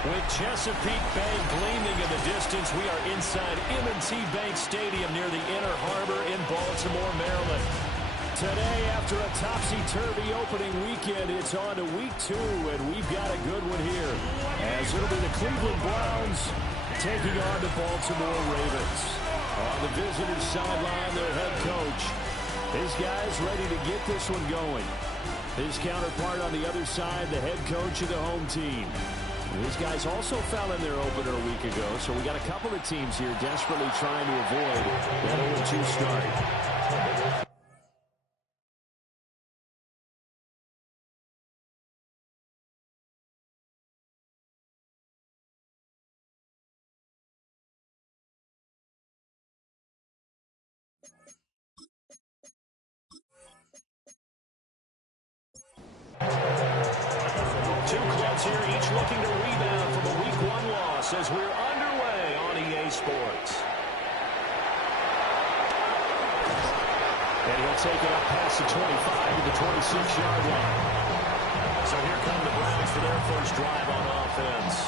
With Chesapeake Bay gleaming in the distance, we are inside M&T Bank Stadium near the Inner Harbor in Baltimore, Maryland. Today, after a topsy-turvy opening weekend, it's on to week 2, and we've got a good one here. As it'll be the Cleveland Browns taking on the Baltimore Ravens. On the visitors' sideline, their head coach. His guys ready to get this one going. His counterpart on the other side, the head coach of the home team. These guys also fell in their opener a week ago, so we got a couple of teams here desperately trying to avoid that 0-2 start. Two clubs here, each looking to rebound from a Week 1 loss as we're underway on EA Sports. And he'll take it up past the 25 to the 26-yard line. So here come the Browns for their first drive on offense.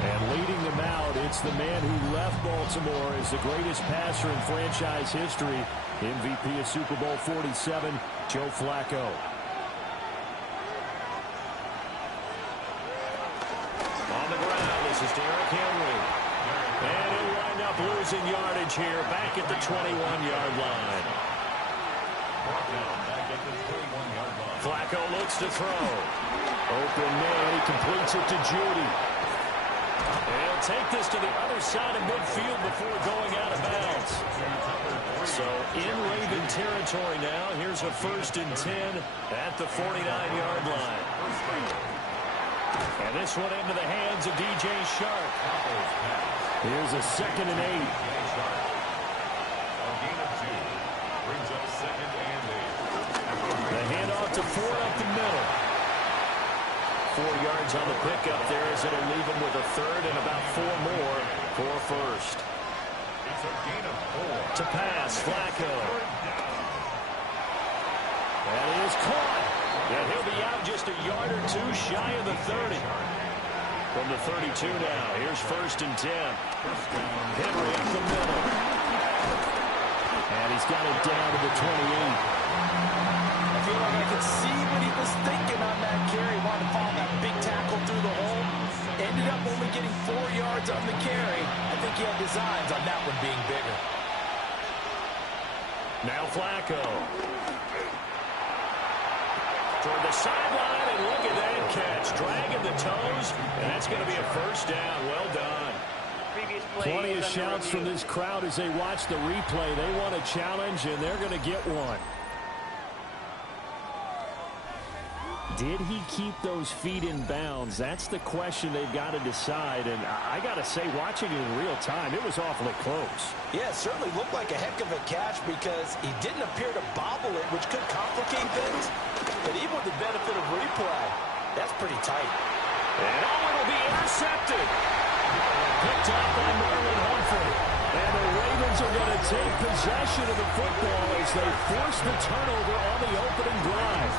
And leading them out, it's the man who left Baltimore as the greatest passer in franchise history, MVP of Super Bowl 47, Joe Flacco. This is Derrick Henry. And he'll wind up losing yardage here back at the 21-yard line. Flacco looks to throw. Open man, he completes it to Judy. And he'll take this to the other side of midfield before going out of bounds. So in Raven territory now, here's a 1st and 10 at the 49-yard line. And this one into the hands of DJ Shark. Here's a 2nd and 8. The handoff to Ford up the middle. 4 yards on the pickup there as it'll leave him with a 3rd and about 4 more for 1st. To pass, Flacco. That is caught. And he'll be out just a yard or 2 shy of the 30. From the 32 now, here's 1st and 10. Henry up the middle. And he's got it down to the 28. I feel like I could see what he was thinking on that carry. Wanted to follow that big tackle through the hole. Ended up only getting 4 yards on the carry. I think he had designs on that one being bigger. Now Flacco. Toward the sideline, and look at that catch. Dragging the toes, and that's going to be a 1st down. Well done. Plenty of shouts from this crowd as they watch the replay. They want a challenge, and they're going to get one. Did he keep those feet in bounds? That's the question they've got to decide. And I got to say, watching it in real time, it was awfully close. Yeah, it certainly looked like a heck of a catch because he didn't appear to bobble it, which could complicate things. But even with the benefit of replay, that's pretty tight. And it'll be intercepted. Picked up by Marlon Humphrey. And the Ravens are going to take possession of the football as they force the turnover on the opening drive.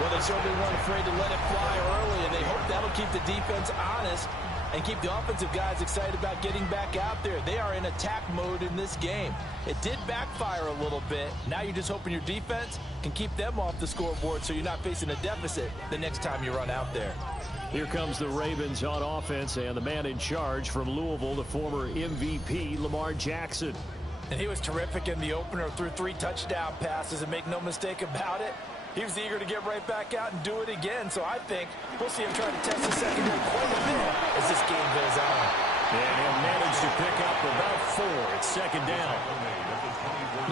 Well, they certainly weren't afraid to let it fly early, and they hope that'll keep the defense honest and keep the offensive guys excited about getting back out there. They are in attack mode in this game. It did backfire a little bit. Now you're just hoping your defense can keep them off the scoreboard so you're not facing a deficit the next time you run out there. Here comes the Ravens on offense, and the man in charge from Louisville, the former MVP, Lamar Jackson. And he was terrific in the opener, threw 3 touchdown passes, and make no mistake about it, he was eager to get right back out and do it again. So I think we'll see him trying to test the secondary quite a bit as this game goes on. And he'll manage to pick up about 4 at 2nd down.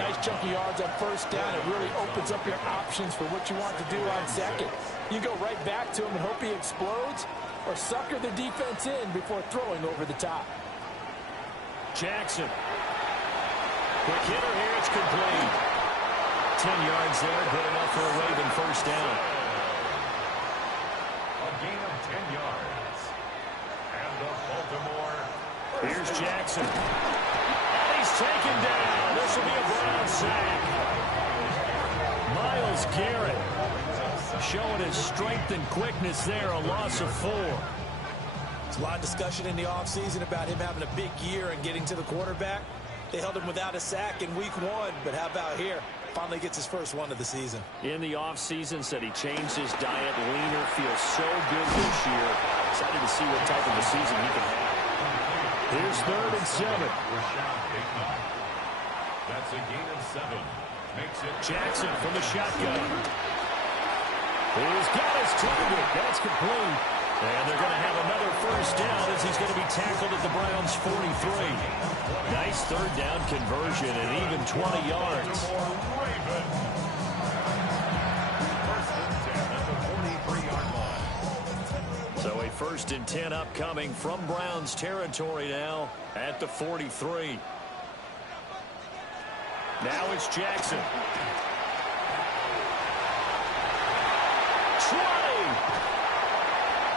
Nice chunky yards on 1st down. It really opens up your options for what you want to do on 2nd. You go right back to him and hope he explodes, or sucker the defense in before throwing over the top. Jackson. Quick hitter here. It's complete. 10 yards there. Good enough for a Raven 1st down. A gain of 10 yards. And the Baltimore. Here's Jackson. And he's taken down. This will be a Brown sack. Myles Garrett showing his strength and quickness there. A loss of 4. There's a lot of discussion in the offseason about him having a big year and getting to the quarterback. They held him without a sack in week 1, but how about here? Finally gets his first one of the season. In the offseason, said he changed his diet, leaner, feels so good this year. Excited to see what type of a season he can have. Here's 3rd and 7. That's a gain of 7. Makes it Jackson from the shotgun. He's got his target. That's complete. And they're going to have another first down as he's going to be tackled at the Browns' 43. Nice 3rd down conversion and even 20 yards. So a 1st and 10 upcoming from Browns territory now at the 43. Now it's Jackson. 20.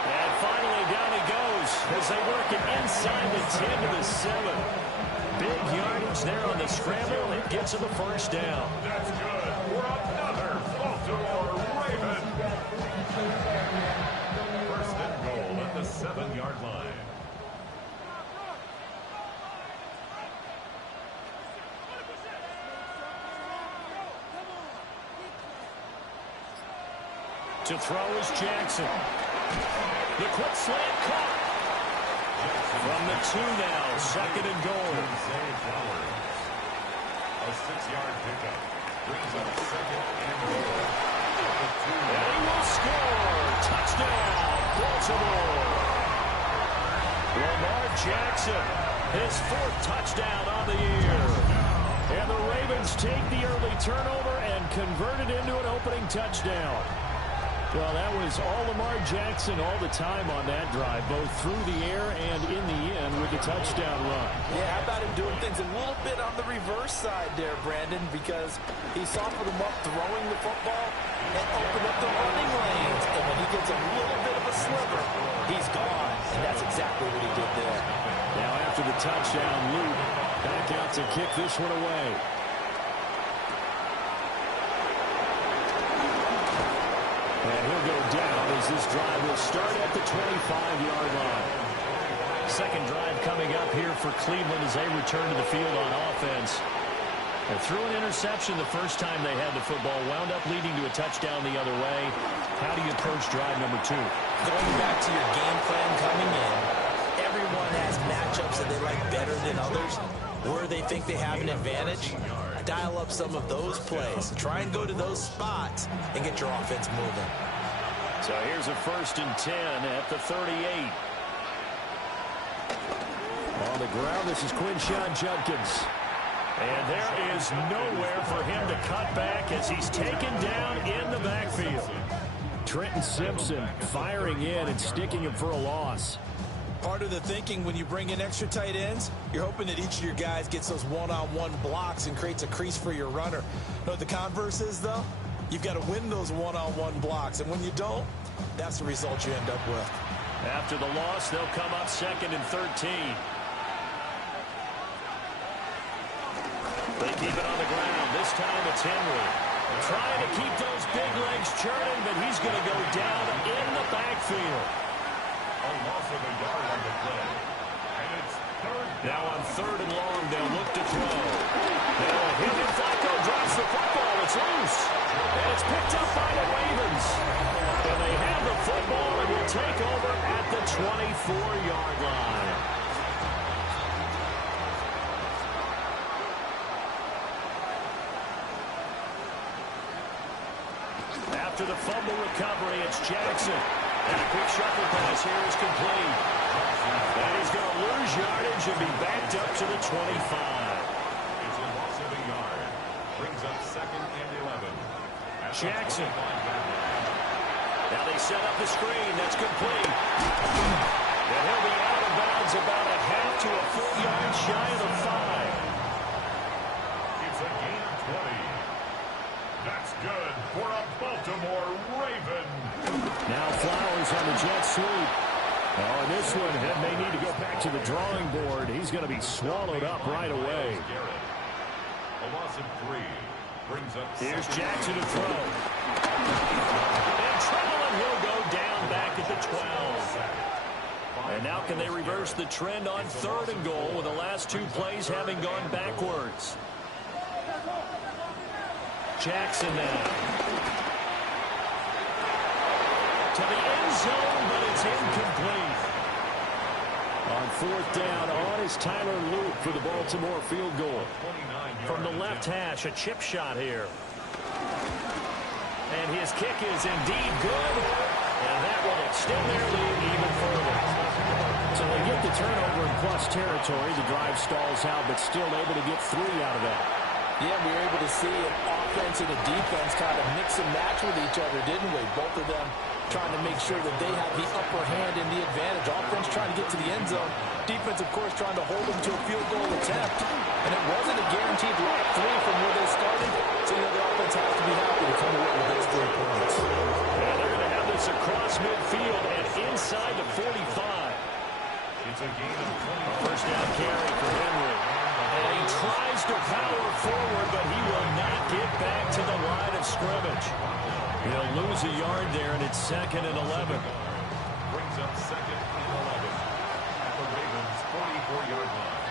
And finally down he goes as they work it inside the 10 to the 7. Big yardage there on the scramble and gets him the first down. That's good for another Baltimore Raven. 1st and goal at the 7-yard line. To throw is Jackson. The quick slant caught. From the 2 now, 2nd and goal. A 6-yard pickup. Brings up 2nd and goal. And he will score. Touchdown, Baltimore. Lamar Jackson, his 4th touchdown on the year. And the Ravens take the early turnover and convert it into an opening touchdown. Well, that was all Lamar Jackson all the time on that drive, both through the air and in the end with the touchdown run. Yeah, how about him doing things a little bit on the reverse side there, Brandon, because he softened him up throwing the football and opened up the running lanes. And when he gets a little bit of a sliver, he's gone. And that's exactly what he did there. Now after the touchdown loop, back out to kick this one away. And he'll go down as this drive will start at the 25-yard line. 2nd drive coming up here for Cleveland as they return to the field on offense. They threw an interception the first time they had the football, wound up leading to a touchdown the other way. How do you approach drive number 2? Going back to your game plan coming in, everyone has matchups that they like better than others, where they think they have an advantage. Dial up some of those plays. Try and go to those spots and get your offense moving. So here's a 1st and 10 at the 38. On the ground, this is Quinshon Judkins. And there is nowhere for him to cut back as he's taken down in the backfield. Trenton Simpson firing in and sticking him for a loss. Part of the thinking when you bring in extra tight ends, you're hoping that each of your guys gets those one-on-one blocks and creates a crease for your runner. You know what the converse is, though? You've got to win those one-on-one blocks, and when you don't, that's the result you end up with. After the loss, they'll come up 2nd and 13. They keep it on the ground. This time it's Henry. Trying to keep those big legs churning, but he's going to go down in the backfield. A loss of a yard on the play. And it's 3rd down. Now on 3rd and long, they'll look to throw. They'll hit him. Flacco drops the football. It's loose. And it's picked up by the Ravens. And they have the football and will take over at the 24-yard line. After the fumble recovery, it's Jackson. And a quick shuffle pass here is complete. And he's going to lose yardage and be backed up to the 25. It's a loss of a yard. Brings up 2nd and 11. Jackson. Now they set up the screen. That's complete. And he'll be out of bounds about a half to a full yard shy of the 5. It's a gain of 20. That's good for a Baltimore Raven. Now Flowers on the jet sweep. Oh, and this one may need to go back to the drawing board. He's going to be swallowed up right away. A loss of 3. Brings up. Here's Jackson to throw. In trouble, and he'll go down back at the 12. And now can they reverse the trend on 3rd and goal with the last 2 plays having gone backwards? Jackson now. To the end zone, but it's incomplete. On 4th down, on is Tyler Luke for the Baltimore field goal. From the left hash, a chip shot here. And his kick is indeed good. And that will extend their lead even further. So they get the turnover in plus territory. The drive stalls out, but still able to get 3 out of that. Yeah, we were able to see an offense and a defense kind of mix and match with each other, didn't we? Both of them trying to make sure that they have the upper hand and the advantage. Offense trying to get to the end zone. Defense, of course, trying to hold them to a field goal attempt. And it wasn't a guaranteed lot 3 from where they started. So, you know, the offense has to be happy to come away with those 3 points. And they're going to have this across midfield and inside the 45. It's a gain of 20. First down carry for Henry. And he tries to power forward, but he will not get back to the line of scrimmage. He'll lose a yard there, and it's 2nd and 11. Brings up 2nd and 11 at the Ravens' 44-yard line.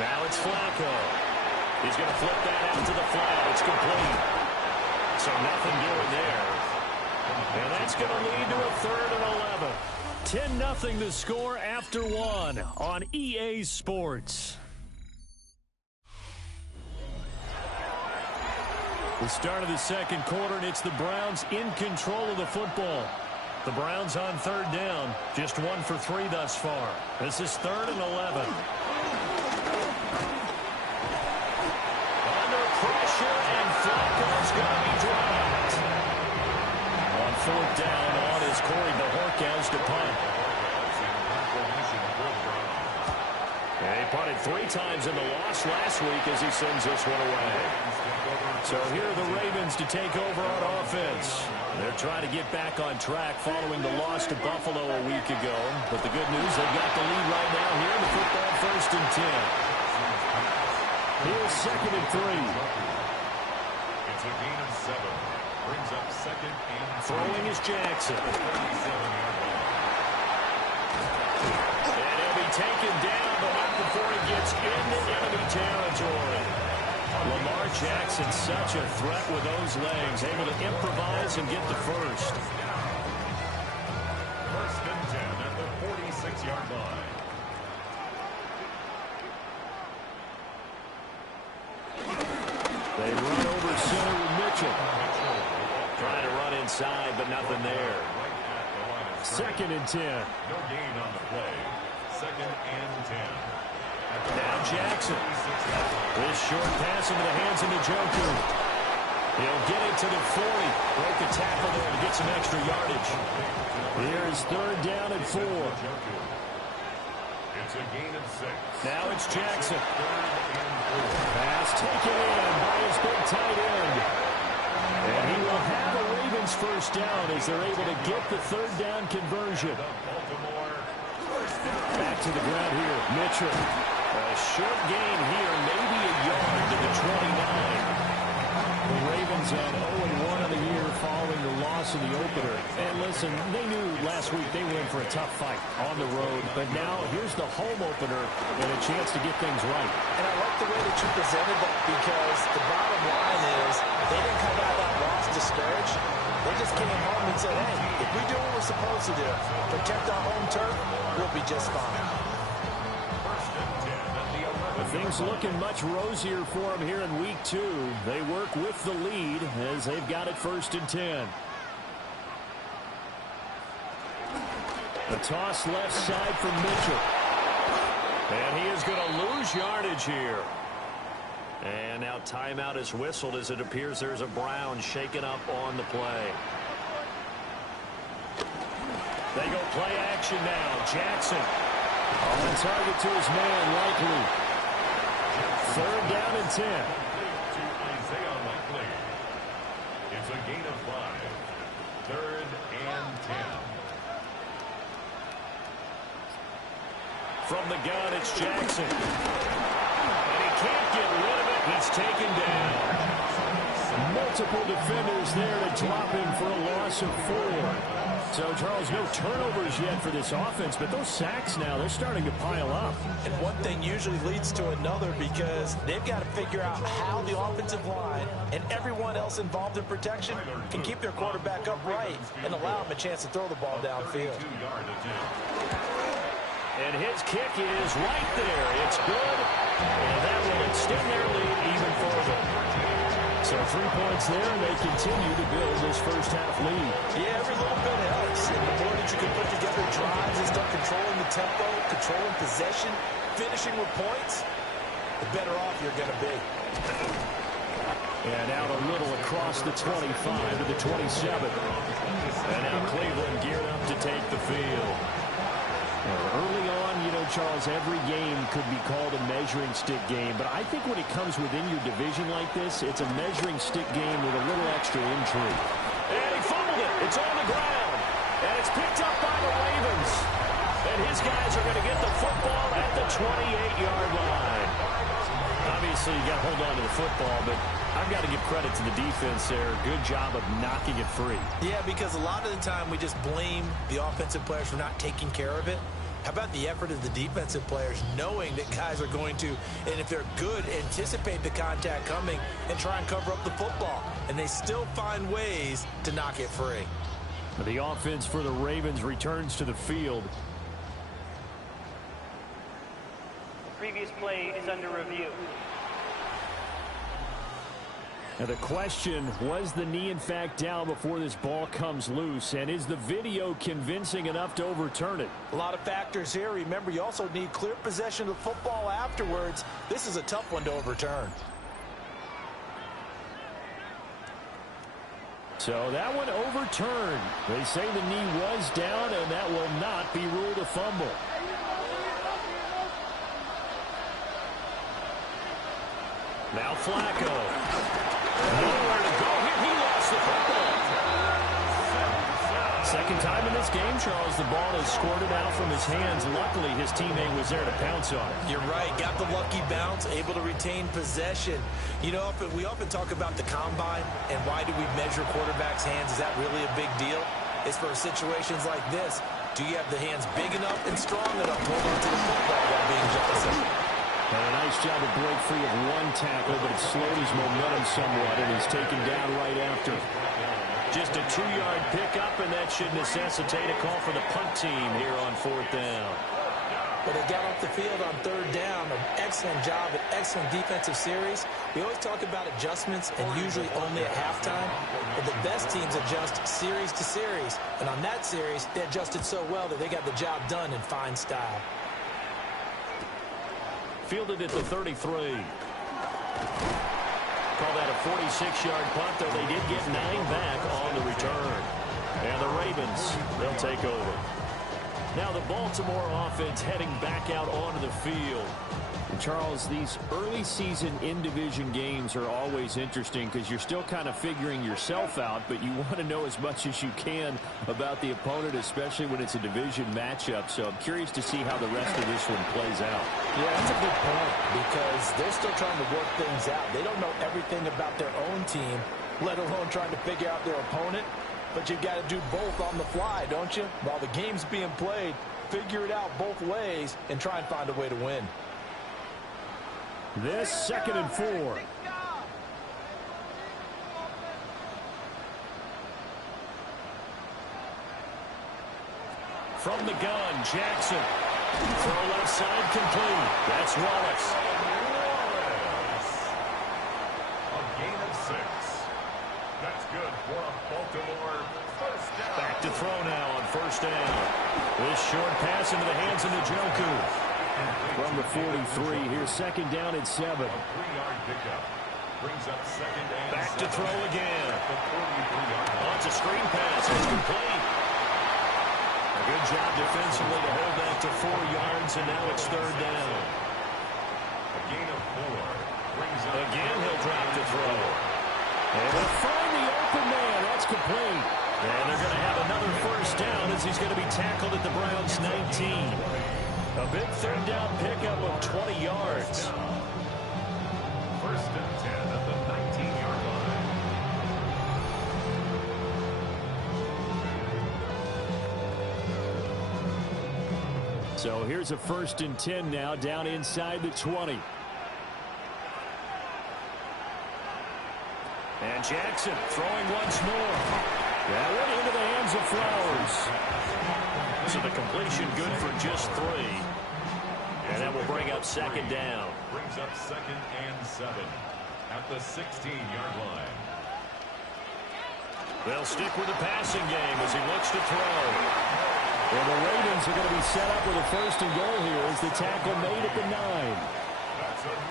Now it's Flacco. He's going to flip that out to the flat. It's complete. So nothing doing there. And that's going to lead to a 3rd and 11. 10-0 the score after 1 on EA Sports. The start of the 2nd quarter, and it's the Browns in control of the football. The Browns on 3rd down, just 1 for 3 thus far. This is 3rd and 11. Under pressure, and Flacco's going to be dropped. On 4th down, on is Corey Bajorquez to punt. And he punted 3 times in the loss last week as he sends this one away. So here are the Ravens to take over on offense. They're trying to get back on track following the loss to Buffalo a week ago. But the good news, they've got the lead right now here in the football 1st and 10. Here's 2nd and 3. It's a gain of 7. Brings up 2nd and 3. Throwing is Jackson. And he'll be taken down, but not before he gets into enemy territory. Lamar Jackson, such a threat with those legs, able to improvise and get the first. 1st and 10 at the 46-yard line. They run over center with Mitchell. Trying to run inside, but nothing there. 2nd and 10. No gain on the play. 2nd and 10. Now Jackson. This short pass into the hands of Njoku. He'll get it to the 40. Break a tackle there to get some extra yardage. Here's 3rd down and 4. It's a gain of 6. Now it's Jackson. Pass taken in by his big tight end. And he will have a Ravens first down as they're able to get the 3rd down conversion. Back to the ground here. Mitchell. A short gain here, maybe a yard to the 29. The Ravens at 0-1 of the year following the loss in the opener. And listen, they knew last week they were in for a tough fight on the road. But now here's the home opener and a chance to get things right. And I like the way that you presented that because the bottom line is they didn't come out of that loss discouraged. They just came home and said, hey, if we do what we're supposed to do, protect our home turf, we'll be just fine. Things looking much rosier for them here in week 2. They work with the lead as they've got it 1st and 10. The toss left side for Mitchell. And he is going to lose yardage here. And now timeout is whistled as it appears there's a Brown shaken up on the play. They go play action now. Jackson on target to his man, Likely. 3rd down and 10. To Isaiah Likely. It's a gain of 5. 3rd and 10. From the gun, it's Jackson. And he can't get rid of it. He's taken down. Multiple defenders there to drop him for a loss of 4. So, Charles, no turnovers yet for this offense, but those sacks now, they're starting to pile up. And one thing usually leads to another because they've got to figure out how the offensive line and everyone else involved in protection can keep their quarterback upright and allow him a chance to throw the ball downfield. And his kick is right there. It's good, and that will extend their lead even further. So 3 points there, and they continue to build this first-half lead. Yeah, every little bit helps. And the more that you can put together drives and start controlling the tempo, controlling possession, finishing with points, the better off you're going to be. And out a little across the 25 to the 27. And now Cleveland geared up to take the field. Early on, you know, Charles, every game could be called a measuring stick game. But I think when it comes within your division like this, it's a measuring stick game with a little extra intrigue. And he fumbled it. It's on the ground. And it's picked up by the Ravens. And his guys are going to get the football at the 28-yard line. Obviously, you got to hold on to the football, but I've got to give credit to the defense there. Good job of knocking it free. Yeah, because a lot of the time we just blame the offensive players for not taking care of it. How about the effort of the defensive players knowing that guys are going to, and if they're good, anticipate the contact coming and try and cover up the football. And they still find ways to knock it free. The offense for the Ravens returns to the field. The previous play is under review. Now the question, was the knee in fact down before this ball comes loose? And is the video convincing enough to overturn it? A lot of factors here. Remember, you also need clear possession of the football afterwards. This is a tough one to overturn. So that one overturned. They say the knee was down, and that will not be ruled a fumble. Now Flacco. Nowhere to go here. He lost the football. Second time in this game, Charles, the ball is squirted out from his hands. Luckily, his teammate was there to pounce on it. You're right. Got the lucky bounce, able to retain possession. You know, we often talk about the combine and why do we measure quarterbacks' hands? Is that really a big deal? It's for situations like this. Do you have the hands big enough and strong enough to hold on to the football while being Johnson? And a nice job to break free of one tackle, but it slowed his momentum somewhat, and he's taken down right after. Just a 2-yard pickup, and that should necessitate a call for the punt team here on 4th down. But they got off the field on 3rd down. An excellent job, an excellent defensive series. We always talk about adjustments, and usually only at halftime. But the best teams adjust series to series. And on that series, they adjusted so well that they got the job done in fine style. Fielded at the 33. Call that a 46-yard punt, though they did get 9 back on the return. And the Ravens, they'll take over. Now the Baltimore offense heading back out onto the field. And Charles, these early season in-division games are always interesting because you're still kind of figuring yourself out, but you want to know as much as you can about the opponent, especially when it's a division matchup. So I'm curious to see how the rest of this one plays out. Yeah, that's a good point because they're still trying to work things out. They don't know everything about their own team, let alone trying to figure out their opponent. But you've got to do both on the fly, don't you? While the game's being played, figure it out both ways and try and find a way to win. This 2nd and 4. From the gun, Jackson. Throw left side complete. That's Wallace. A gain of 6. That's good for a Baltimore first down. Back to throw now on 1st down. This short pass into the hands of Njoku. From the 43, here's 2nd down and 7. A 3-yard pickup. Brings up 2nd and Back to throw again. The 43-yard line. Oh, it's a screen pass. It's complete. A good job defensively to hold that to 4 yards, and now it's 3rd down. A gain of 4. Brings up Again, he'll drop to throw. And they'll find the open man. That's complete. And they're going to have another 1st down as he's going to be tackled at the Browns' 19. A big 3rd down pickup of 20 yards. 1st and 10 at the 19-yard line. So here's a 1st and 10 now, down inside the 20. And Jackson throwing once more. That went into the hands of Flowers. So the completion good for just 3. And that will bring up 2nd down. Brings up 2nd and 7 at the 16-yard line. They'll stick with the passing game as he looks to throw. Well, the Ravens are going to be set up with a 1st and goal here as the tackle made at the 9.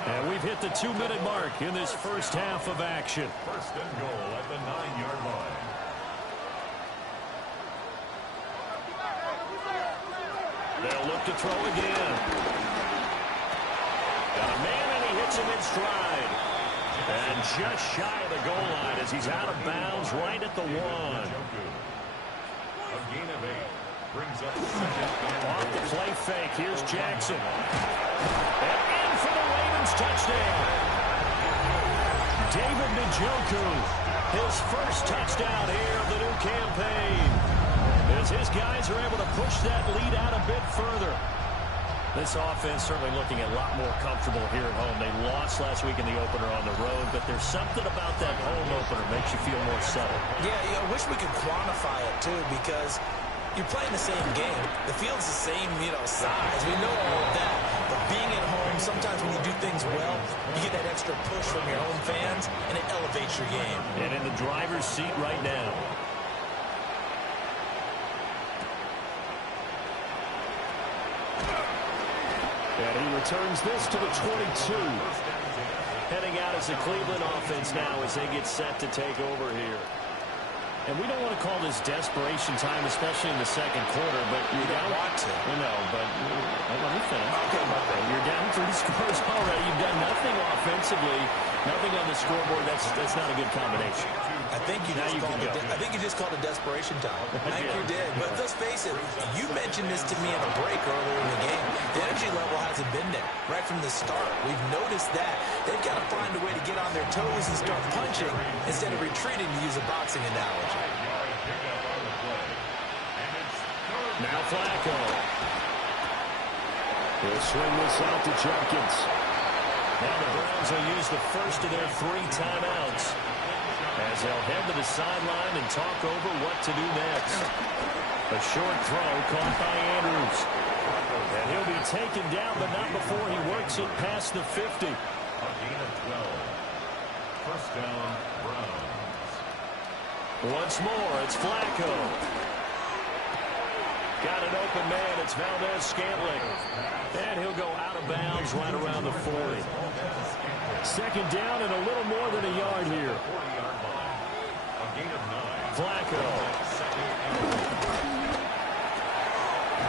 And we've hit the 2-minute mark in this first half of action. 1st and goal at the 9-yard line. They'll look to throw again. Got a man, and he hits him in stride. And just shy of the goal line as he's out of bounds right at the 1. A gain of 8 brings up 2nd and off the play fake. Here's Jackson. And in for the Ravens touchdown. David Njoku, his first touchdown here of the new campaign. As his guys are able to push that lead out a bit further. This offense certainly looking a lot more comfortable here at home. They lost last week in the opener on the road, but there's something about that home opener makes you feel more settled. Yeah, I wish we could quantify it, too, because you're playing the same game. The field's the same, size. We know all of that. But being at home, sometimes when you do things well, you get that extra push from your home fans, and it elevates your game. And in the driver's seat right now. And he returns this to the 22. Heading out as the Cleveland offense now as they get set to take over here. And we don't want to call this desperation time, especially in the second quarter, but you don't want to. No, but let me finish. Okay, you're down 3 scores already. You've done nothing offensively, nothing on the scoreboard. That's not a good combination. I think you just called it desperation time. I think you did. But let's face it, you mentioned this to me in a break earlier in the game. The energy level hasn't been there right from the start. We've noticed that. They've got to find a way to get on their toes and start punching instead of retreating, to use a boxing analogy. Now Flacco. He'll swing this out to Jenkins. Now the Browns will use the first of their 3 timeouts as they'll head to the sideline and talk over what to do next. A short throw caught by Andrews. And he'll be taken down, but not before he works it past the 50. A gain of 12. 1st down, Browns. Once more, it's Flacco. Got an open man. It's Valdez-Scantling. And he'll go out of bounds right around the 40. 2nd down and a little more than a yard here. 40-yard line. A gain of 9. Flacco. 2nd and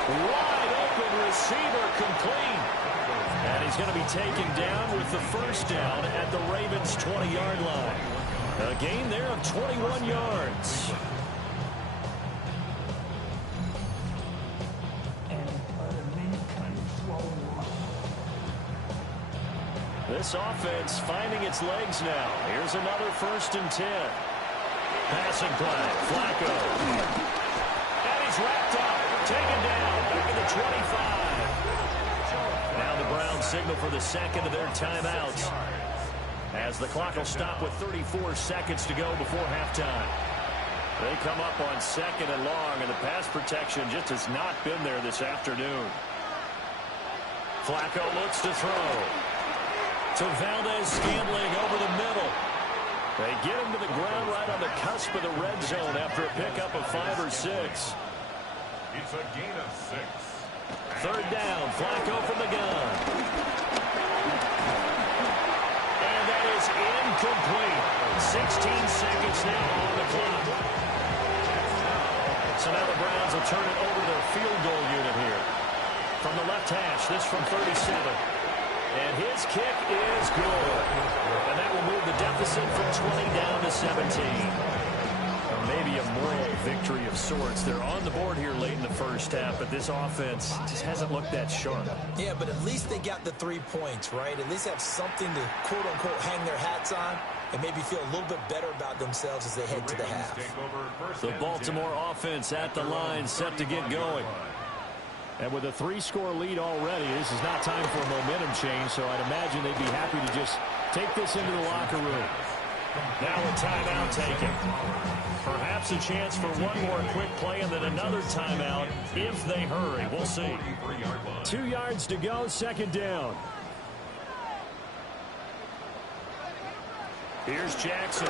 4. Wide open receiver, complete. And he's going to be taken down with the 1st down at the Ravens' 20-yard line. A gain there of 21 yards. This offense finding its legs now. Here's another 1st and 10. Passing play. Flacco. And he's wrapped up. Taken down. Back at the 25. Now the Browns signal for the 2nd of their timeouts, as the clock will stop with 34 seconds to go before halftime. They come up on 2nd and long, and the pass protection just has not been there this afternoon. Flacco looks to throw. To Valdez-Scantling over the middle. They get him to the ground right on the cusp of the red zone after a pickup of 5 or 6. It's a gain of 6. 3rd down, Flacco from the gun. And that is incomplete. 16 seconds now on the clock. So now the Browns will turn it over to their field goal unit here. From the left hash, this from 37. And his kick is good. And that will move the deficit from 20 down to 17. Or maybe a moral victory of sorts. They're on the board here late in the first half, but this offense just hasn't looked that sharp. Yeah, but at least they got the 3 points, right? At least have something to, quote-unquote, hang their hats on and maybe feel a little bit better about themselves as they head to the half. The Baltimore offense at the line, set to get going. And with a 3-score lead already, this is not time for a momentum change, so I'd imagine they'd be happy to just take this into the locker room. Now a timeout taken. Perhaps a chance for one more quick play and then another timeout if they hurry. We'll see. 2 yards to go, second down. Here's Jackson.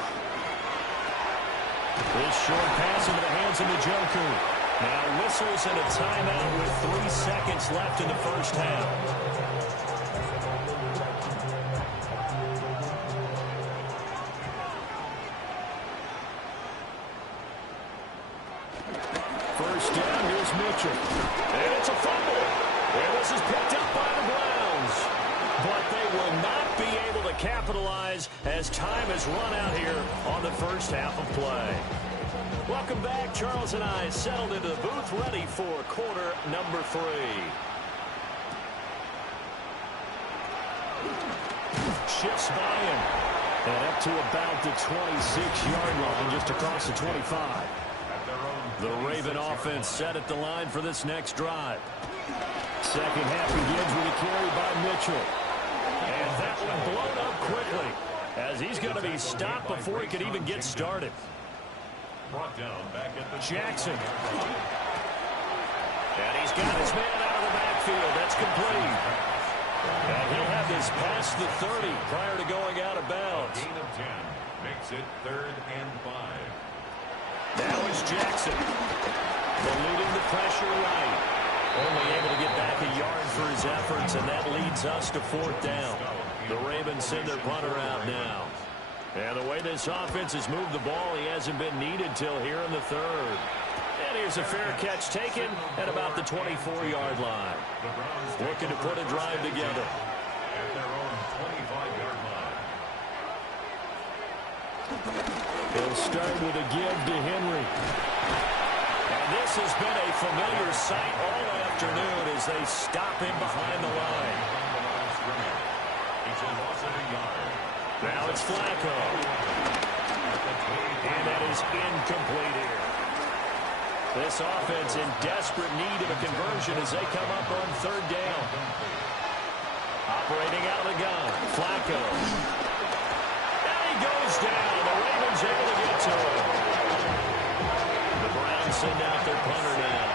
This short pass into the hands of Njoku. Now whistles and a timeout with 3 seconds left in the first half. First down, here's Mitchell. And it's a fumble. And this is picked up by the Browns. But they will not be able to capitalize as time has run out here on the first half of play. Welcome back. Charles and I settled into the booth, ready for quarter number 3. Shifts by him. And up to about the 26-yard line, just across the 25. The Raven offense set at the line for this next drive. Second half begins with a carry by Mitchell. And that one blown up quickly as he's going to be stopped before he could even get started. Jackson. And he's got his man out of the backfield. That's complete. And he'll have this past the 30 prior to going out of bounds. Gain of 10 makes it 3rd and 5. Now it's Jackson. Eluding the pressure right. Only able to get back a yard for his efforts, and that leads us to 4th down. The Ravens send their punter out now. And the way this offense has moved the ball, he hasn't been needed till here in the 3rd. And here's a fair catch taken at about the 24-yard line. Looking to put a drive together. At their own 25-yard line. He'll start with a give to Henry. And this has been a familiar sight all afternoon as they stop him behind the line. Now it's Flacco. And that is incomplete here. This offense in desperate need of a conversion as they come up on 3rd down. Operating out of the gun. Flacco. And he goes down. The Ravens able to get to him. The Browns send out their punter now.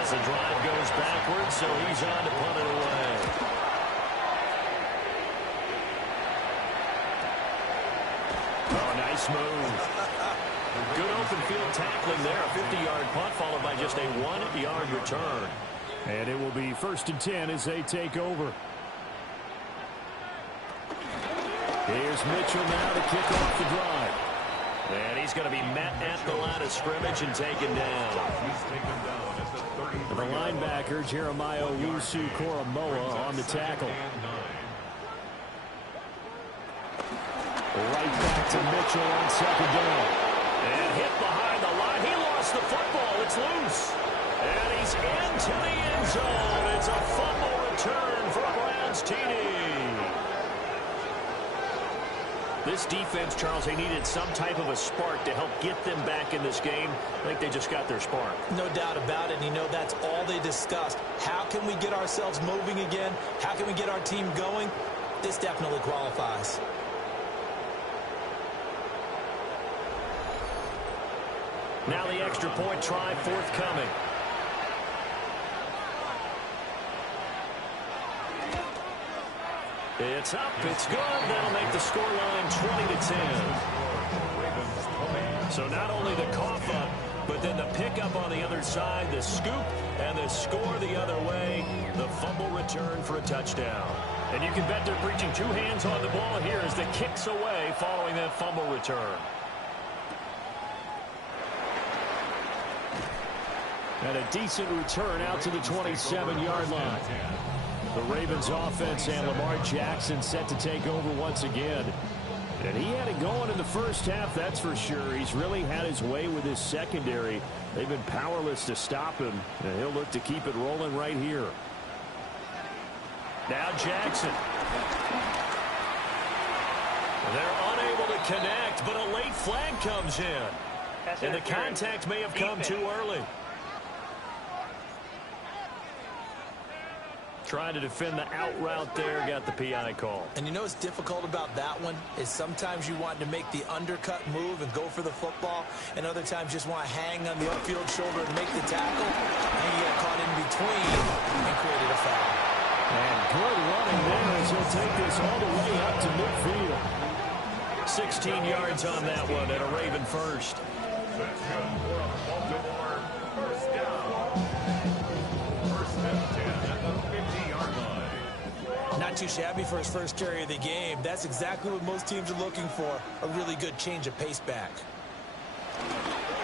As the drive goes backwards, so he's on to punt it away. Oh, nice move. Good open field tackling there. A 50-yard punt followed by just a 1-yard return. And it will be 1st and 10 as they take over. Here's Mitchell now to kick off the drive. And he's going to be met at the line of scrimmage and taken down. The linebacker, Jeremiah Owusu-Koramoah, on the tackle. Right back to Mitchell on 2nd down. And hit behind the line. He lost the football. It's loose. And he's into the end zone. It's a fumble return for a Browns TD. This defense, Charles, they needed some type of a spark to help get them back in this game. I think they just got their spark. No doubt about it. And you know, that's all they discussed. How can we get ourselves moving again? How can we get our team going? This definitely qualifies. Now the extra point try forthcoming. It's up, it's good. That'll make the scoreline 20-10. So not only the cough up, but then the pickup on the other side, the scoop, and the score the other way, the fumble return for a touchdown. And you can bet they're preaching 2 hands on the ball here as the kick's away following that fumble return. And a decent return out to the 27-yard line. The Ravens offense and Lamar Jackson set to take over once again. And he had it going in the first half, that's for sure. He's really had his way with his secondary. They've been powerless to stop him, and he'll look to keep it rolling right here. Now Jackson. They're unable to connect, but a late flag comes in. And the contact may have come too early. Trying to defend the out route there, got the PI call. And you know what's difficult about that one is sometimes you want to make the undercut move and go for the football, and other times just want to hang on the upfield shoulder and make the tackle, and you get caught in between and created a foul. And good running there as he'll take this all the way up to midfield. 16 yards on that one and a Raven first. That's good for a Baltimore first down. First and 10 at the 50-yard line. Not too shabby for his first carry of the game. That's exactly what most teams are looking for, a really good change of pace back.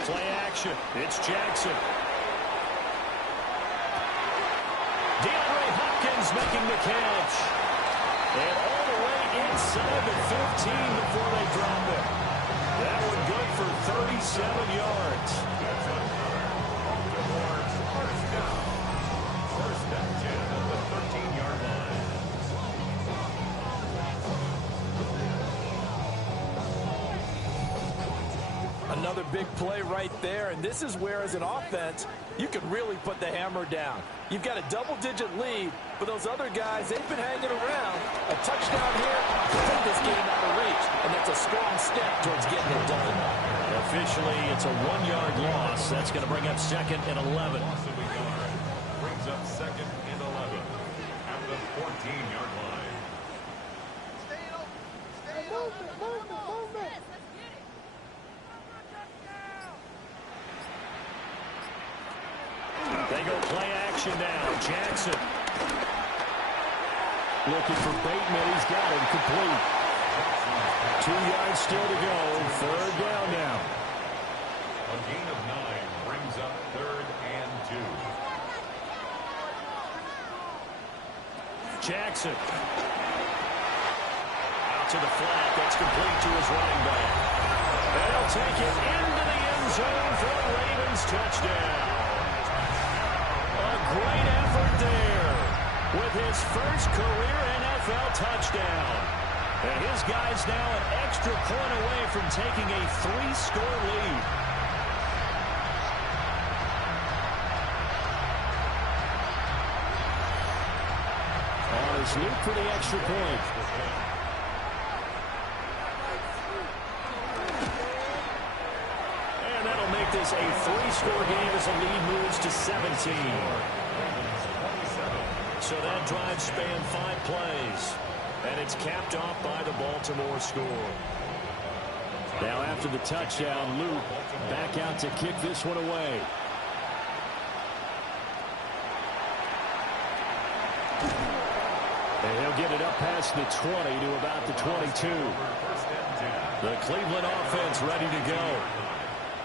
Play action. It's Jackson. DeAndre Hopkins making the catch. And all the way inside the 15 before they drop it. That one good for 37 yards. That's a Baltimore's first down. First and 10 at the 13-yard line. Another big play right there, and this is where, as an offense, you can really put the hammer down. You've got a double-digit lead, but those other guys, they've been hanging around. A touchdown here to put this game out of reach, and that's a strong step towards getting it done. Officially, it's a 1-yard loss. That's going to bring up second and 11. Loss of a yard brings up second and 11 at the 14-yard line. They go play action now. Jackson. Looking for Bateman. He's got him complete. 2 yards still to go. Third down now. A gain of 9 brings up third and 2. Jackson. Out to the flat. That's complete to his running back. And he'll take it into the end zone for the Ravens touchdown. A great effort there with his first career NFL touchdown. And his guy's now an extra point away from taking a 3-score lead. On his loop for the extra point. And that'll make this a 3-score game as the lead moves to 17. So that drive spanned 5 plays. And it's capped off by the Baltimore score. Now after the touchdown, Luke back out to kick this one away. And he'll get it up past the 20 to about the 22. The Cleveland offense ready to go.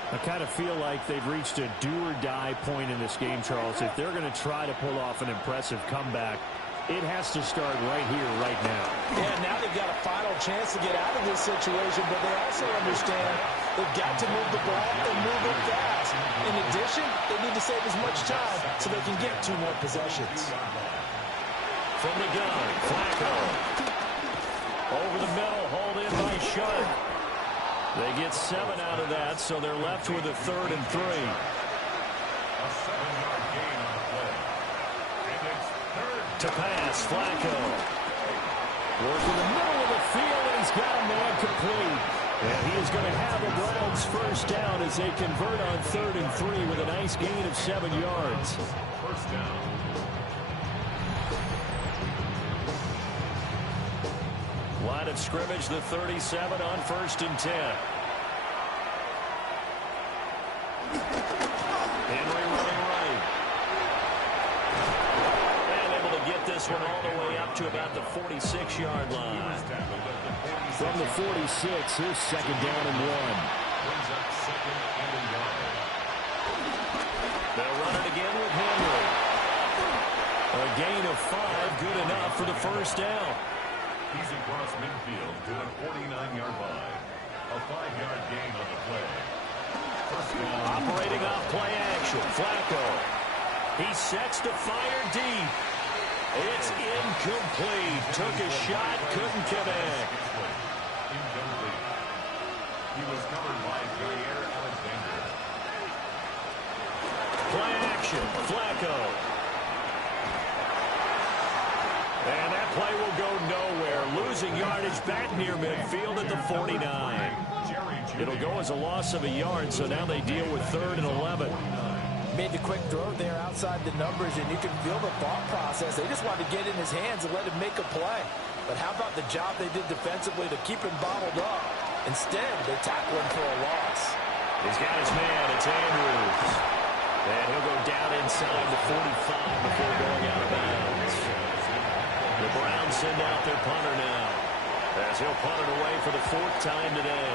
I kind of feel like they've reached a do-or-die point in this game, Charles. If they're going to try to pull off an impressive comeback, it has to start right here, right now. Yeah, now they've got a final chance to get out of this situation, but they also understand they've got to move the ball and move it fast. In addition, they need to save as much time so they can get 2 more possessions. From the gun, Flacco. Over the middle, hauled in by Sharp. They get 7 out of that, so they're left with a 3rd and 3. A 7-yard gain on the play. And it's third To pass, Flacco. Working the middle of the field, and he's got a man complete. And he is going to have the Browns first down as they convert on 3rd and 3 with a nice gain of 7 yards. first down. Line of scrimmage, the 37 on 1st and 10. Henry running right. And able to get this one all the way up to about the 46-yard line. From the 46, here's 2nd down and 1. Brings up 2nd and a yard. They'll run it again with Henry. A gain of 5, good enough for the first down. He's across midfield to the 49-yard line. A 5-yard gain on the play. First down. Operating off play action, Flacco. He sets to fire deep. It's incomplete. Took a shot, couldn't connect. Incomplete. He was covered by Jair Alexander. Play action, Flacco. play will go nowhere. Losing yardage back near midfield at the 49. It'll go as a loss of a yard, so now they deal with 3rd and 11. Made the quick throw there outside the numbers, and you can feel the thought process. They just wanted to get in his hands and let him make a play. But how about the job they did defensively to keep him bottled up? Instead, they tackle him for a loss. He's got his man. It's Andrews. And he'll go down inside the 45 before going out of bounds. The Browns send out their punter now, as he'll punt it away for the 4th time today.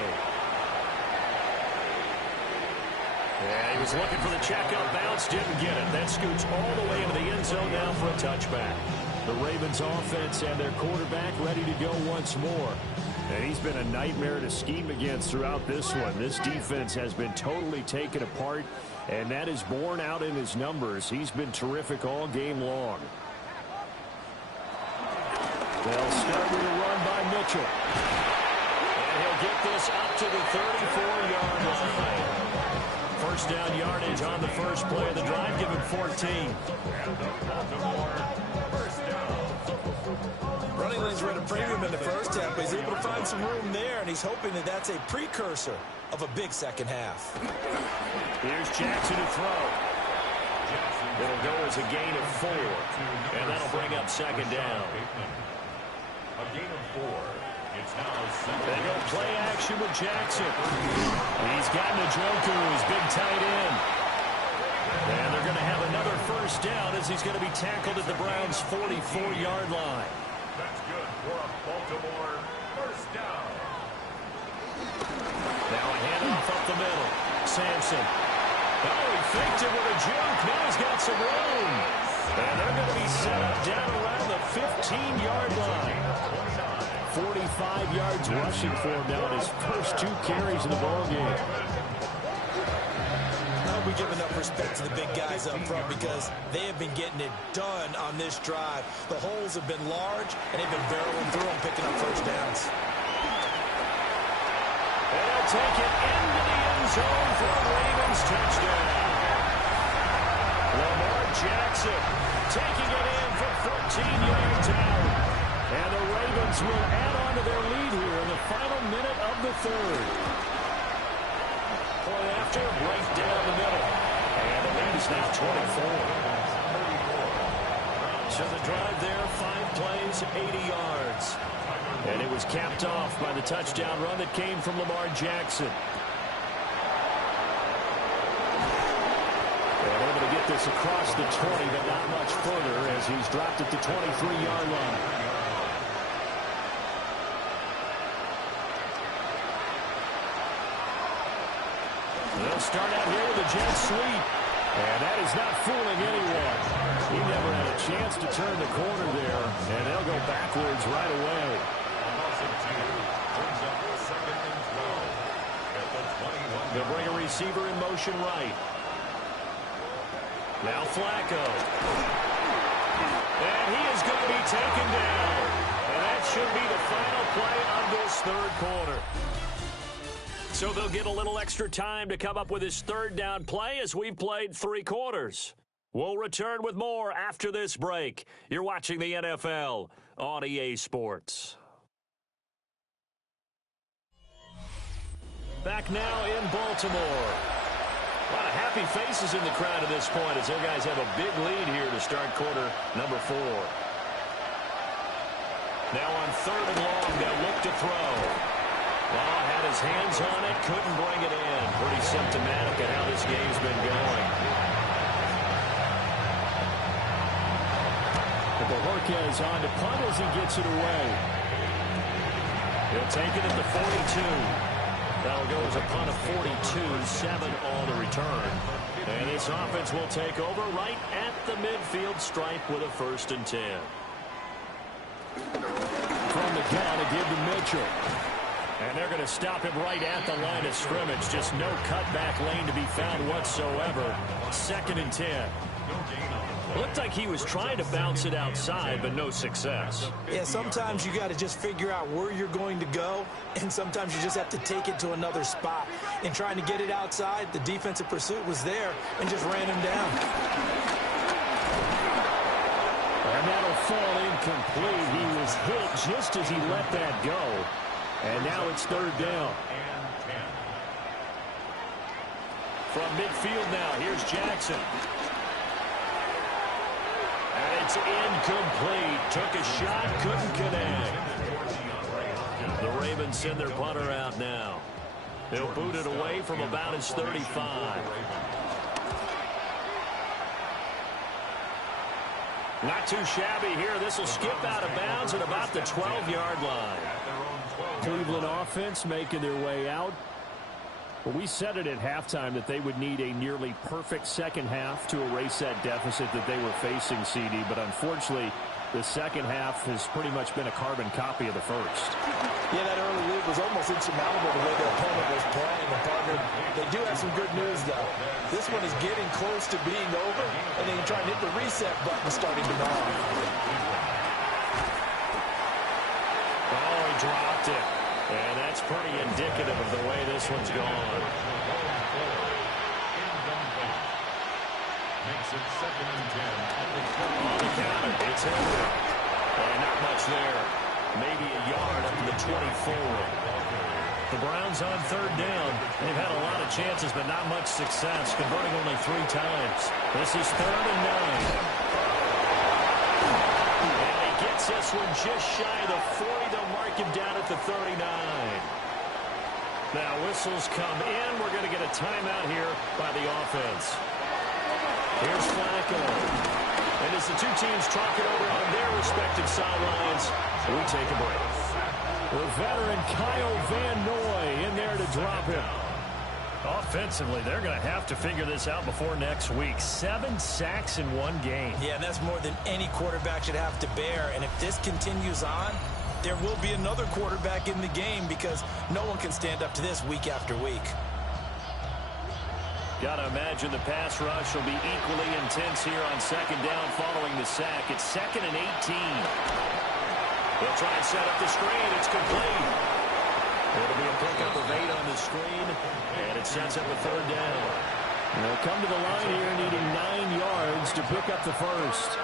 And he was looking for the checkup bounce, didn't get it. That scoots all the way into the end zone now for a touchback. The Ravens offense and their quarterback ready to go once more. And he's been a nightmare to scheme against throughout this one. This defense has been totally taken apart, and that is borne out in his numbers. He's been terrific all game long. They'll start with a run by Mitchell. And he'll get this up to the 34-yard line. First down yardage on the first play of the drive. Give him 14. Running lanes were at a premium in the first half, but he's able to find some room there, and he's hoping that that's a precursor of a big second half. Here's Jackson to throw. It'll go as a gain of 4, and that'll bring up 2nd down. A gain of 4. It's now they go play action with Jackson. He's got Njoku, his big tight end. And they're going to have another first down as he's going to be tackled at the Browns' 44-yard line. That's good for a Baltimore first down. Now a handoff up the middle. Sampson. Oh, he faked it with a juke. Now he's got some room. And they're going to be set up down around the 15-yard line. 45 yards rushing for him now in his first 2 carries in the ballgame. We give enough respect to the big guys up front because they have been getting it done on this drive. The holes have been large, and they've been barreling through them, picking up first downs. And they'll take it into the end zone for a Ravens touchdown. Lamar Jackson taking it in from 14 yards out. And the Ravens will add on to their lead here in the final minute of the 3rd. Point after, right down the middle. And the lead is now 24. So the drive there, 5 plays, 80 yards. And it was capped off by the touchdown run that came from Lamar Jackson. And able to get this across the 20, but not much further as he's dropped at the 23-yard line. They'll start out here with a jet sweep. And that is not fooling anyone. He never had a chance to turn the corner there. And they'll go backwards right away. They'll bring a receiver in motion right. Now Flacco. And he is going to be taken down. And that should be the final play of this 3rd quarter. So they'll get a little extra time to come up with his 3rd down play as we've played 3 quarters. We'll return with more after this break. You're watching the NFL on EA Sports. Back now in Baltimore. A lot of happy faces in the crowd at this point as their guys have a big lead here to start quarter number 4. Now on 3rd and long, they'll look to throw. Well, had his hands on it, couldn't bring it in. Pretty symptomatic of how this game's been going. But the Jorquez on to punt as he gets it away. He'll take it at the 42. That'll go as a punt of 42, 7 on the return. And this offense will take over right at the midfield stripe with a 1st and 10. From the gun to give to Mitchell. And they're going to stop him right at the line of scrimmage. Just no cutback lane to be found whatsoever. 2nd and 10. Looked like he was trying to bounce it outside, but no success. Yeah, sometimes you got to just figure out where you're going to go, and sometimes you just have to take it to another spot. In trying to get it outside, the defensive pursuit was there and just ran him down. A And that'll fall incomplete. He was hit just as he let that go. And now it's third down. From midfield now, here's Jackson. And it's incomplete. Took a shot, couldn't connect. The Ravens send their punter out now. They'll boot it away from about his 35. Not too shabby here. This will skip out of bounds at about the 12-yard line. Cleveland offense making their way out. Well, we said it at halftime that they would need a nearly perfect second half to erase that deficit that they were facing, CD. But unfortunately, the second half has pretty much been a carbon copy of the first. Yeah, that early lead was almost insurmountable the way their opponent was playing. And partner, they do have some good news, though. This one is getting close to being over, and they can try and hit the reset button starting tomorrow. Oh, he dropped it. And that's pretty indicative of the way this one's gone. Makes it 2nd and 10. On the counter, it's Henry. And not much there. Maybe a yard up to the 24. The Browns on third down. They've had a lot of chances, but not much success, converting only 3 times. This is 3rd and 9. And he gets this one just shy of the 40. They'll mark him down at the 39. Now whistles come in. We're going to get a timeout here by the offense. Here's Flacco. And as the two teams talk it over on their respective sidelines, we take a break. The veteran Kyle Van Noy in there to drop him. Offensively, they're going to have to figure this out before next week. 7 sacks in one game. Yeah, and that's more than any quarterback should have to bear. And if this continues on, there will be another quarterback in the game because no one can stand up to this week after week. Got to imagine the pass rush will be equally intense here on second down following the sack. It's 2nd and 18. They'll try and set up the screen. It's complete. It'll be a pickup of 8 on the screen, and it sets up a third down. And they'll come to the line here needing 9 yards to pick up the first.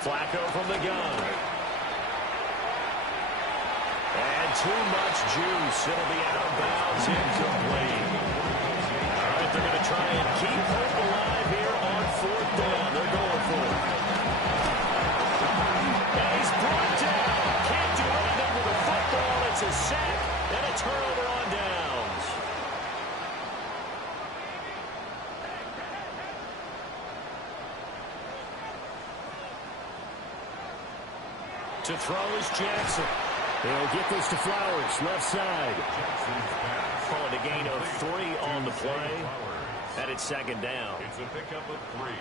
Flacco from the gun. And too much juice. It'll be out of bounds, incomplete. They're going to try and keep hope alive here on 4th down. They're going for it. And he's brought down. Can't do anything with the football. It's a sack and a turnover on downs. To throw is Jackson. They'll get this to Flowers, left side. Calling a gain of 3 on the play. And it's second down. It's a pickup of 3.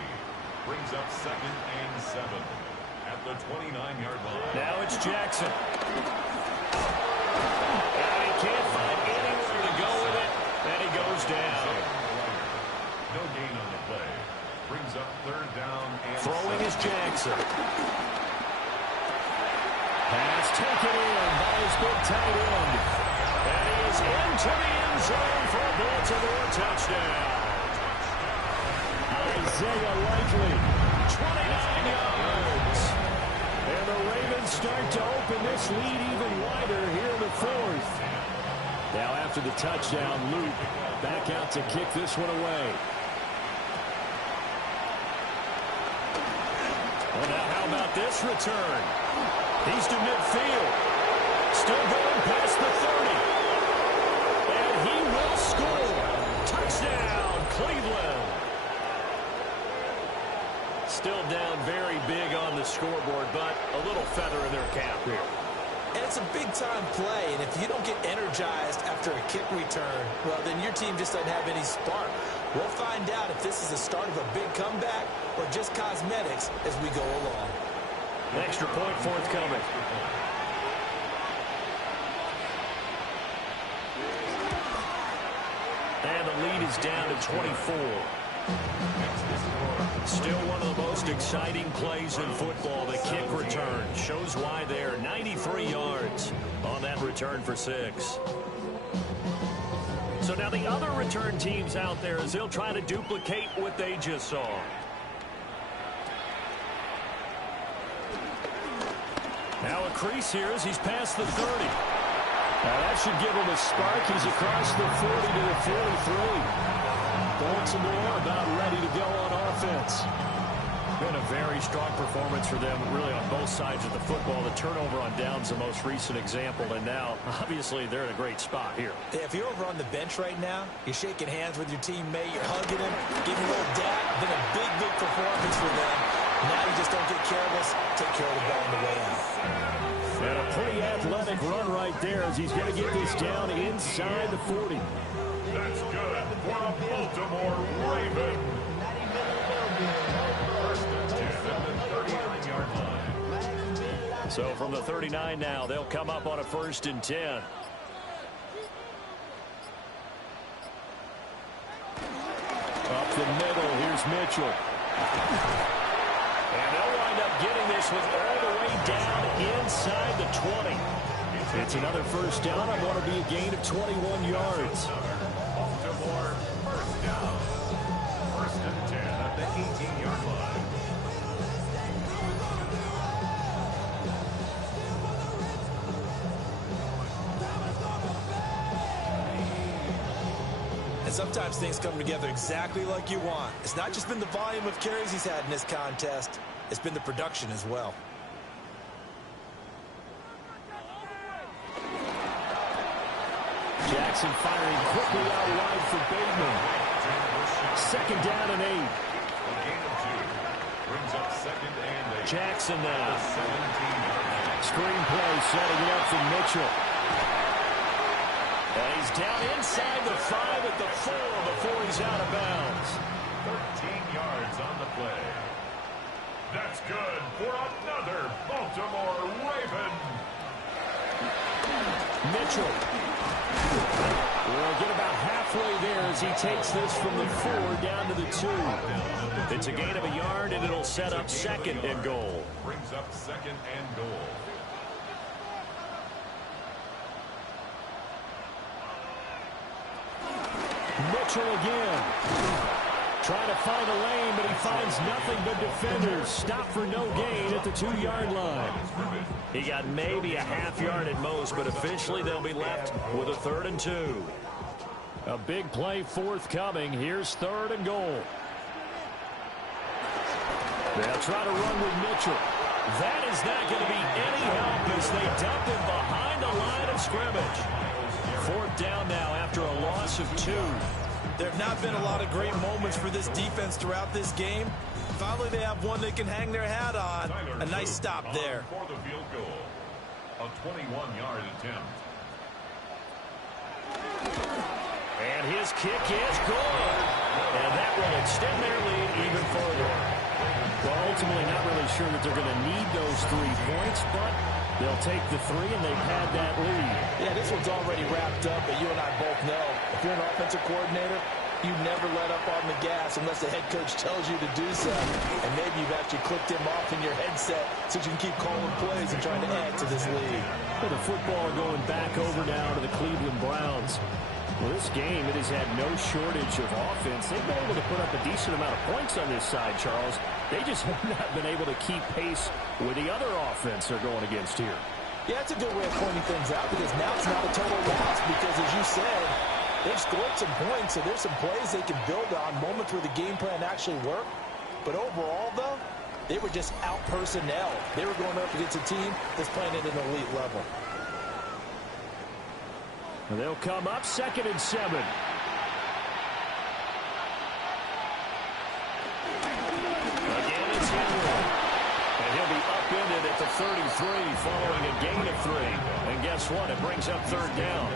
Brings up 2nd and 7 at the 29-yard line. Now it's Jackson. And he can't find anywhere to go with it. And he goes down. No gain on the play. Brings up 3rd down and throwing is Jackson. Pass taken in by his big tight end. And he is into the end zone for a Baltimore touchdown. Isaiah Likely, 29 yards. And the Ravens start to open this lead even wider here in the 4th. Now after the touchdown, Luke back out to kick this one away. Well, now how about this return? He's to midfield. Still going past the 30. And he will score. Touchdown, Cleveland. Still down very big on the scoreboard, but a little feather in their cap here. And it's a big-time play, and if you don't get energized after a kick return, well, then your team just doesn't have any spark. We'll find out if this is the start of a big comeback or just cosmetics as we go along. An extra point forthcoming. And the lead is down to 24. Still one of the most exciting plays in football, the kick return. Shows why there. 93 yards on that return for 6. So now the other return teams out there as they'll try to duplicate what they just saw. crease here as he's past the 30. Now that should give him a spark. He's across the 40 to the 43. Baltimore about ready to go on offense. Been a very strong performance for them, really, on both sides of the football. The turnover on downs, the most recent example, and now, obviously, they're in a great spot here. Yeah, if you're over on the bench right now, you're shaking hands with your teammate, you're hugging him, giving a little dap. Been a big, big performance for them. Now you just don't get careless. Take care of the ball on the way out. And a pretty athletic run right there as he's going to get this down inside the 40. That's good for a Baltimore Raven. First and 10 at the 39-yard line. So from the 39 now, they'll come up on a 1st and 10. Up the middle, here's Mitchell. And they'll wind up getting this with all the way down inside the 20. It's another 1st down. I want to be a gain of 21 yards. Baltimore first down. 1st and 10 at the 18-yard line. And sometimes things come together exactly like you want. It's not just been the volume of carries he's had in this contest. It's been the production as well. Jackson firing quickly out wide for Bateman. 2nd down and 8. A gain of 2. Brings up 2nd and 8. Jackson now. 17-yard line. Screenplay setting it up for Mitchell. And he's down inside the 5 at the 4 before he's out of bounds. 13 yards on the play. That's good for another Baltimore Raven. Mitchell will get about halfway there as he takes this from the 4 down to the 2. It's a gain of a yard, and it'll set up 2nd and goal. Brings up 2nd and goal. Mitchell again. Trying to find a lane, but he finds nothing but defenders. Stop for no gain at the 2-yard line. He got maybe a half yard at most, but officially they'll be left with a 3rd and 2. A big play forthcoming. Here's 3rd and goal. They'll try to run with Mitchell. That is not going to be any help as they dump him behind the line of scrimmage. 4th down now after a loss of 2. There have not been a lot of great moments for this defense throughout this game. Finally, they have one they can hang their hat on. A nice stop there. For the field goal. A 21-yard attempt. And his kick is good. And that will extend their lead even further. Well, ultimately not really sure that they're going to need those 3 points, but they'll take the 3, and they've had that lead. Yeah, this one's already wrapped up, but you and I both know if you're an offensive coordinator, you never let up on the gas unless the head coach tells you to do so. And maybe you've actually clicked him off in your headset so you can keep calling plays and trying to add to this lead. Well, the football going back over now to the Cleveland Browns. Well, this game, it has had no shortage of offense. They've been able to put up a decent amount of points on this side, Charles. They just have not been able to keep pace with the other offense they're going against here. Yeah, it's a good way of pointing things out because now it's not a total loss because, as you said, they've scored some points, so there's some plays they can build on, moments where the game plan actually worked. But overall, though, they were just out-personnel. They were going up against a team that's playing at an elite level. They'll come up 2nd and 7. Again, it's Henry. And he'll be upended at the 33 following a gain of 3. And guess what? It brings up 3rd down.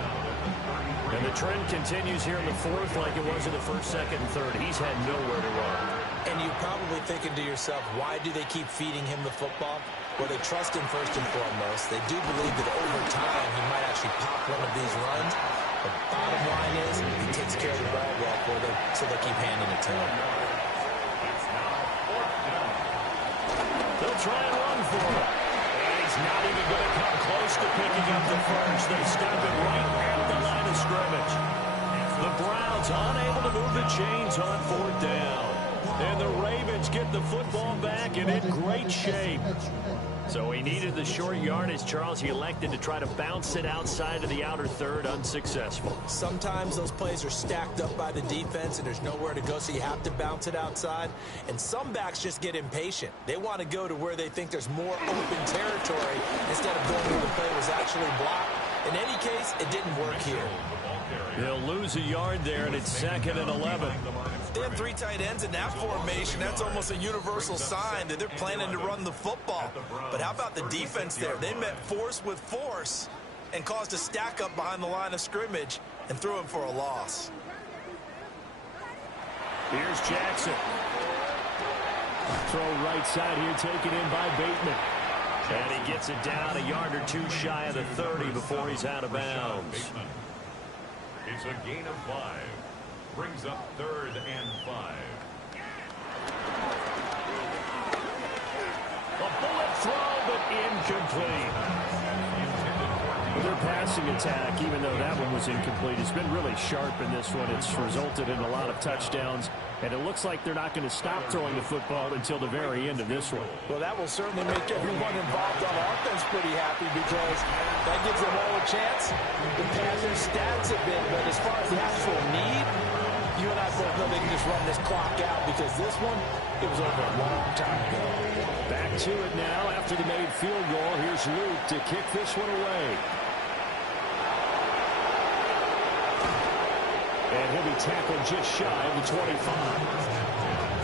And the trend continues here in the 4th like it was in the 1st, 2nd, and 3rd. He's had nowhere to run. And you're probably thinking to yourself, why do they keep feeding him the football? Well, they trust him first and foremost. They do believe that over time he might actually pop one of these runs. But bottom line is he takes care of the ball well for them, so they keep handing it to him. They'll try and run for it. And he's not even going to come close to picking up the first. They stop it right at the line of scrimmage. The Browns unable to move the chains on 4th down. And the Ravens get the football back and in great shape. So he needed the short yardage, Charles. He elected to try to bounce it outside of the outer third, unsuccessful. Sometimes those plays are stacked up by the defense and there's nowhere to go, so you have to bounce it outside. And some backs just get impatient. They want to go to where they think there's more open territory instead of going where the play was actually blocked. In any case, it didn't work here. He'll lose a yard there, and it's 2nd and 11. They have 3 tight ends in that formation. That's almost a universal sign that they're planning to run the football. But how about the defense there? They met force with force and caused a stack up behind the line of scrimmage and threw him for a loss. Here's Jackson. Throw right side here, taken in by Bateman. And he gets it down a yard or 2 shy of the 30 before he's out of bounds. It's a gain of 5. Brings up 3rd and 5. A bullet throw, but incomplete. Their passing attack, even though that one was incomplete, has been really sharp in this one. It's resulted in a lot of touchdowns, and it looks like they're not going to stop throwing the football until the very end of this one. Well, that will certainly make everyone involved on offense pretty happy because that gives them all a chance to pad their stats a bit. But as far as the actual need, you and I both know they can just run this clock out because this one, it was over a long time ago. Back to it now after the made field goal. Here's Luke to kick this one away. And he'll be tackled just shy of the 25.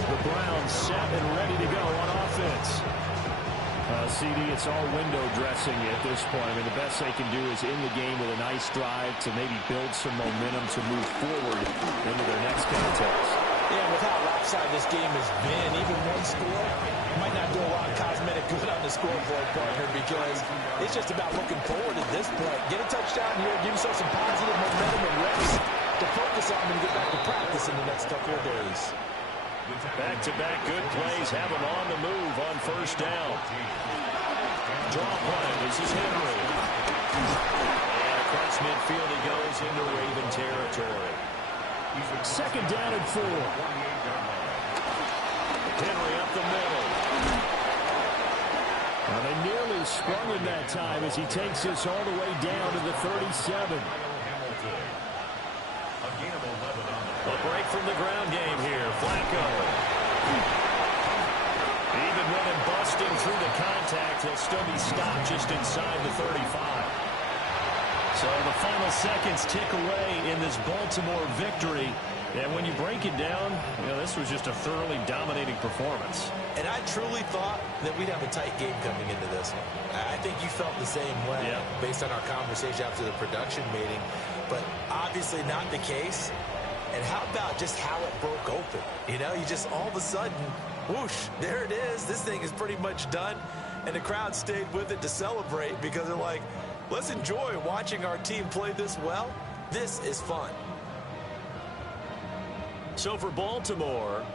The Browns set and ready to go on offense. CD, it's all window dressing at this point. I mean, the best they can do is in the game with a nice drive to maybe build some momentum to move forward into their next contest. Yeah, with how lopsided this game has been, even one score might not do a lot of cosmetic good on the scoreboard, partner, because it's just about looking forward at this point. Get a touchdown here, give yourself some positive momentum and reps to focus on and get back to practice in the next couple of days. Back-to-back good plays have him on the move on 1st down. Draw play. This is Henry. And across midfield he goes into Raven territory. 2nd down and 4. Henry up the middle. Well, they nearly sprung him that time as he takes this all the way down to the 37. A break from the ground game here. Flacco. Even with him busting through the contact, he'll still be stopped just inside the 35. So the final seconds tick away in this Baltimore victory. And when you break it down, you know, this was just a thoroughly dominating performance. And I truly thought that we'd have a tight game coming into this one. I think you felt the same way based on our conversation after the production meeting. But obviously not the case. And how about just how it broke open? You know, you just all of a sudden, whoosh, there it is. This thing is pretty much done. And the crowd stayed with it to celebrate because they're like, let's enjoy watching our team play this well. This is fun. So for Baltimore,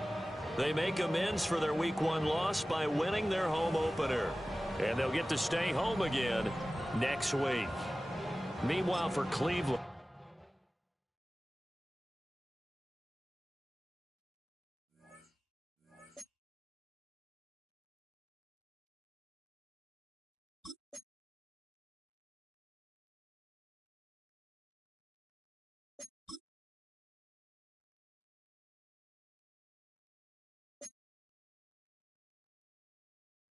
they make amends for their Week 1 loss by winning their home opener. And they'll get to stay home again next week. Meanwhile, for Cleveland.